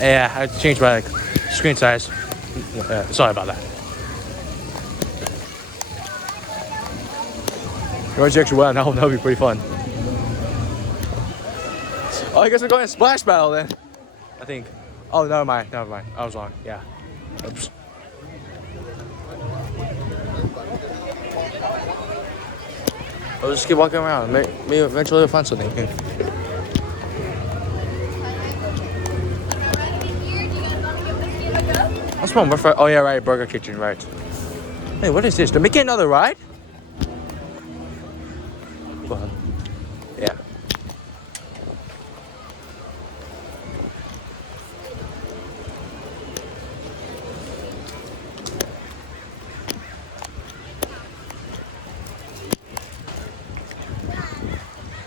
Yeah, I had to change my screen size. Sorry about that. Yours actually well. That'll be pretty fun. Oh, I guess we're going to splash battle then. I think. Oh, never mind. I was wrong. Yeah. Oops. I'll just keep walking around. Maybe eventually I'll find something. What's my for? Oh yeah, right. Burger Kitchen, right. Hey, what is this? They're making another ride? Well, yeah.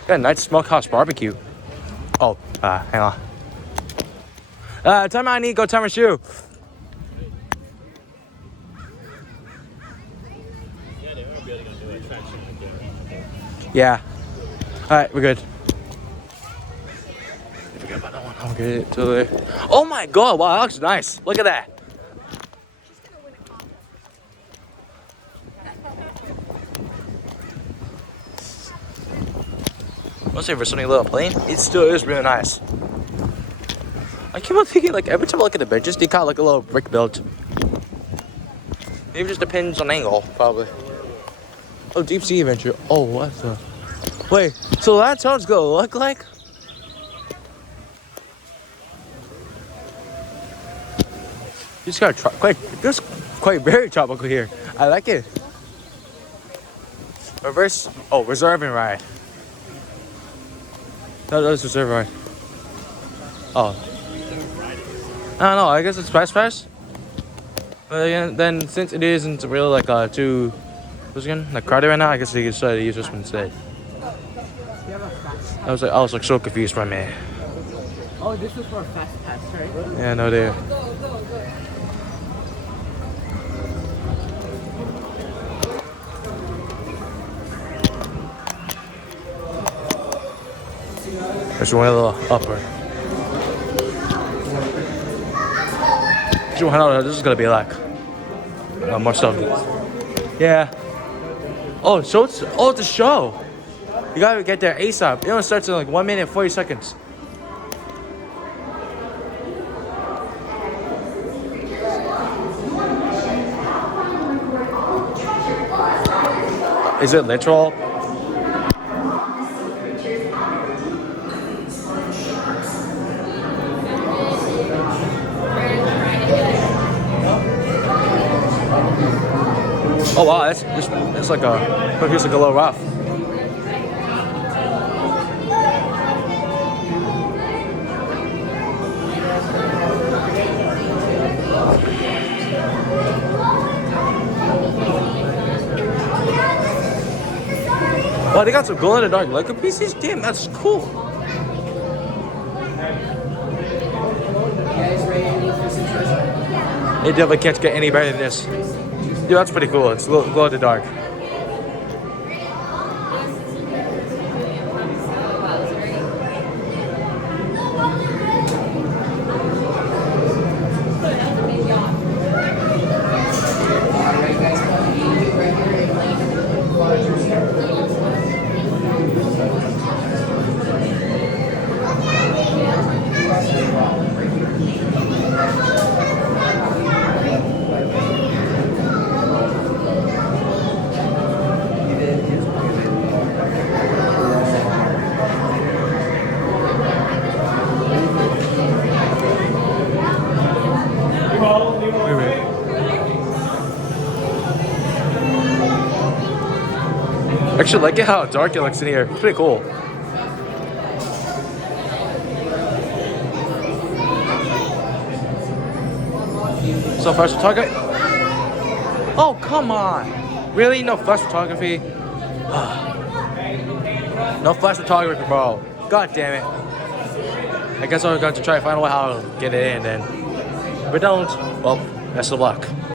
Got a nice smokehouse barbecue. Oh, hang on. Time I need to go tie my shoe. Yeah. Alright, we're good. Forget about that one. I'll get it to there. Oh my god, wow, that looks nice. Look at that. I'll say for something a little plain, it still is really nice. I keep on thinking, like, every time I look at the benches, they kind of look a little brick built. Maybe it just depends on angle, probably. Oh, deep sea adventure. Oh, what the? Wait, so that's how it's gonna look like? You just gotta try. It's quite very tropical here. I like it. Reverse. Oh, reserve and ride. No, that's reserve ride. Oh. I don't know. I guess it's fast pass. But again, then since it isn't really like too, what's again, like crowded right now, I guess they decided to use this one instead. I was like so confused for a minute. Oh, this was for a fast pass, right? Yeah, no idea. There's one little upper. This is gonna be like more stuff. Yeah. Oh, so it's the show. You gotta get there ASAP. It only starts in like 1 minute and 40 seconds. Is it literal? Oh wow, that's like it feels like a little rough. Wow, they got some glow in the dark Lego pieces. Damn, that's cool. It definitely can't get any better than this. Yeah, that's pretty cool. It's glow in the dark. Actually, like it how dark it looks in here. It's pretty cool. So flash photography? Oh, come on. Really? No flash photography? No flash photography, bro. God damn it. I guess I'm going to try to find out how to get it in then. If we don't, well, best of luck.